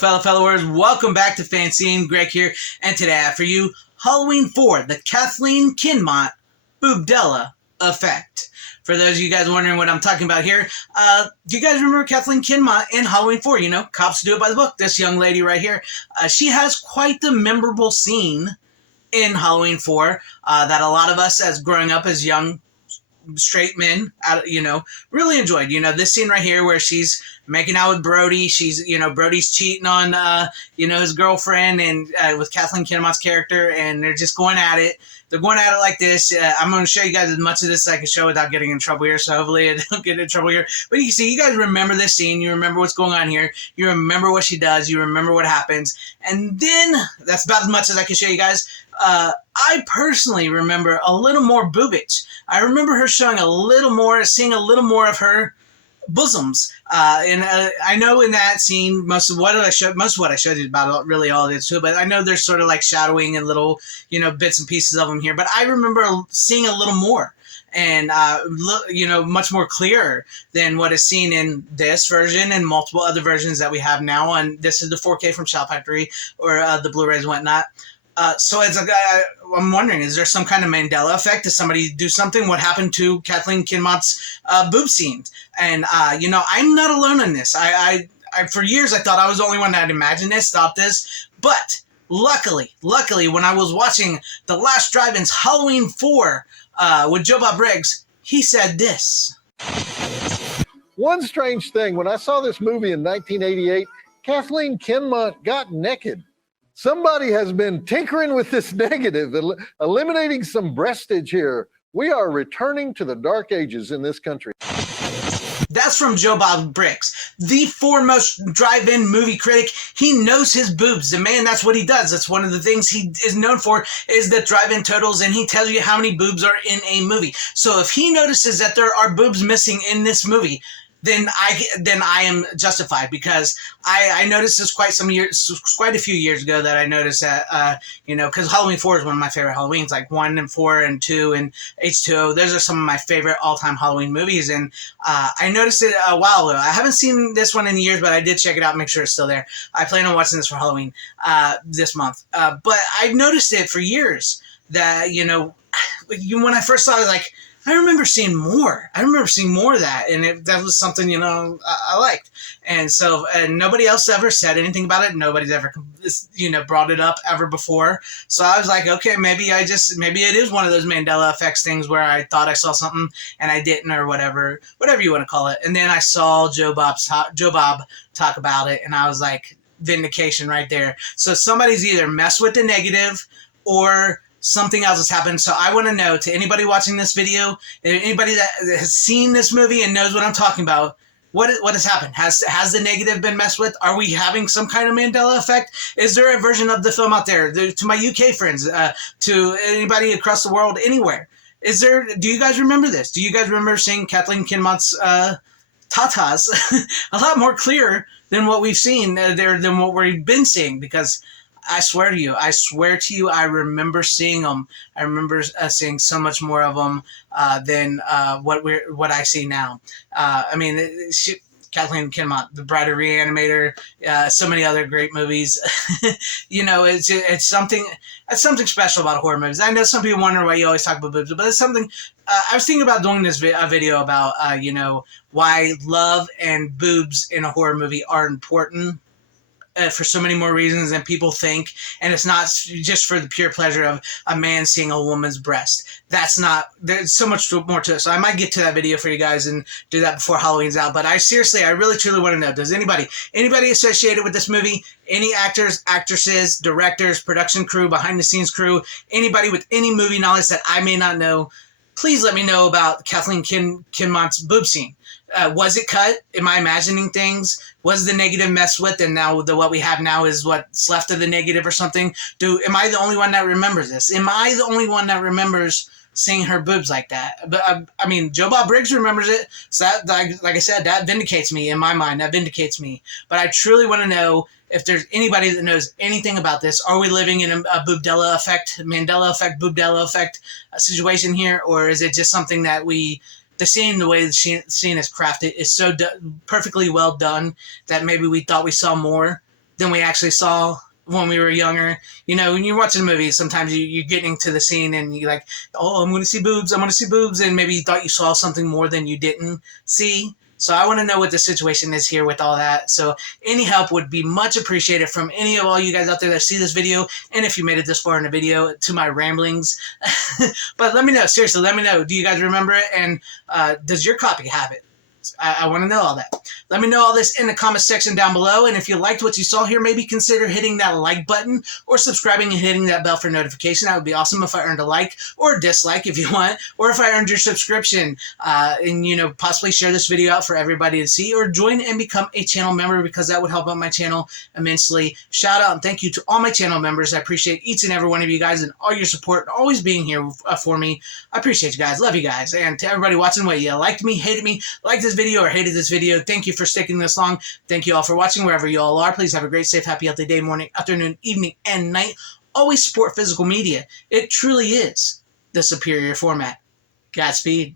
fellow followers. Welcome back to FanZcene. Greg here, and today I have for you Halloween 4, the Kathleen Kinmont Boobdela effect. For those of you guys wondering what I'm talking about here, do you guys remember Kathleen Kinmont in Halloween 4? You know, cops do it by the book. This young lady right here, she has quite the memorable scene in Halloween 4 that a lot of us, as growing up as young straight men, really enjoyed. This scene right here where she's making out with Brody. She's, Brody's cheating on, his girlfriend and with Kathleen Kinmont's character, and they're just going at it. They're going at it like this. I'm going to show you guys as much of this as I can show without getting in trouble here, so hopefully I don't get in trouble here. But you can see, you guys remember this scene. You remember what's going on here. You remember what she does. You remember what happens. And then, that's about as much as I can show you guys. I personally remember a little more boobage. I remember her showing a little more, seeing a little more of her bosoms. And I know in that scene, most of what I showed you about really all it is too, but I know there's sort of like shadowing and little, bits and pieces of them here. But I remember seeing a little more and, much more clear than what is seen in this version and multiple other versions that we have now. And this is the 4K from Shout Factory or the Blu-rays and whatnot. So it's I'm wondering, is there some kind of Mandela effect? Did somebody do something? What happened to Kathleen Kinmont's boob scene? And, I'm not alone in this. I for years, I thought I was the only one that imagined this, thought this. But luckily, when I was watching The Last Drive-In's Halloween 4 with Joe Bob Briggs, he said this. One strange thing, when I saw this movie in 1988, Kathleen Kinmont got naked. Somebody has been tinkering with this negative, eliminating some breastage here. We are returning to the dark ages in this country. That's from Joe Bob Briggs, the foremost drive-in movie critic. He knows his boobs. The man, that's what he does. That's one of the things he is known for, is the drive-in totals, and he tells you how many boobs are in a movie. So if he notices that there are boobs missing in this movie, then I am justified, because I noticed this quite a few years ago, that I noticed that, because Halloween 4 is one of my favorite Halloweens, like 1 and 4 and 2 and H2O. Those are some of my favorite all-time Halloween movies, and I noticed it a while ago. I haven't seen this one in years, but I did check it out, make sure it's still there. I plan on watching this for Halloween this month. But I've noticed it for years that, when I first saw it, I was like, I remember seeing more. I remember seeing more of that, and that was something, I liked. And so, nobody else ever said anything about it. Nobody's ever, brought it up ever before. So I was like, okay, maybe it is one of those Mandela effects things where I thought I saw something and I didn't, or whatever you want to call it. And then I saw Joe Bob talk about it, and I was like, vindication right there. So somebody's either messed with the negative or something else has happened. So I want to know, to anybody watching this video, anybody that has seen this movie and knows what I'm talking about, what has happened? Has the negative been messed with? Are we having some kind of Mandela effect? Is there a version of the film out there? To my UK friends, to anybody across the world, anywhere, do you guys remember this? Do you guys remember seeing Kathleen Kinmont's tatas a lot more clear than what we've seen than what we've been seeing? Because I swear to you, I remember seeing them. I remember seeing so much more of them than what I see now. Kathleen Kinmont, The Bride of Reanimator, so many other great movies. It's something special about horror movies. I know some people wonder why you always talk about boobs, but it's something. I was thinking about doing this video about why love and boobs in a horror movie are important. For so many more reasons than people think, and it's not just for the pure pleasure of a man seeing a woman's breast. There's so much more to it. So I might get to that video for you guys and do that before Halloween's out. But I really truly want to know, does anybody associated with this movie, any actors, actresses, directors, production crew, behind the scenes crew, anybody with any movie knowledge that I may not know, please let me know about Kathleen Kinmont's boob scene. Was it cut? Am I imagining things? Was the negative messed with, and now what we have now is what's left of the negative or something? Am I the only one that remembers this? Am I the only one that remembers seeing her boobs like that? But Joe Bob Briggs remembers it, so that, like I said, that vindicates me in my mind. That vindicates me. But I truly want to know if there's anybody that knows anything about this. Are we living in a Boobdela effect, Mandela effect, Boobdela effect situation here, or is it just something that the way the scene is crafted is so perfectly well done that maybe we thought we saw more than we actually saw when we were younger. You know, when you're watching a movie, sometimes you're getting into the scene and you're like, oh, I'm going to see boobs, I'm going to see boobs, and maybe you thought you saw something more than you didn't see. So I want to know what the situation is here with all that. So any help would be much appreciated from any of all you guys out there that see this video, and if you made it this far in the video, to my ramblings. But let me know, seriously, let me know. Do you guys remember it? And does your copy have it? I want to know all that. Let me know all this in the comment section down below. And if you liked what you saw here, maybe consider hitting that like button or subscribing and hitting that bell for notification. That would be awesome if I earned a like or a dislike if you want, or if I earned your subscription, and, you know, possibly share this video out for everybody to see, or join and become a channel member, because that would help out my channel immensely. Shout out and thank you to all my channel members. I appreciate each and every one of you guys and all your support, always being here for me. I appreciate you guys. Love you guys. And to everybody watching, whether you liked me, hated me, liked this video, or hated this video, thank you for sticking this long. Thank you all for watching wherever you all are. Please have a great, safe, happy, healthy day, morning, afternoon, evening, and night. Always support physical media. It truly is the superior format. Godspeed.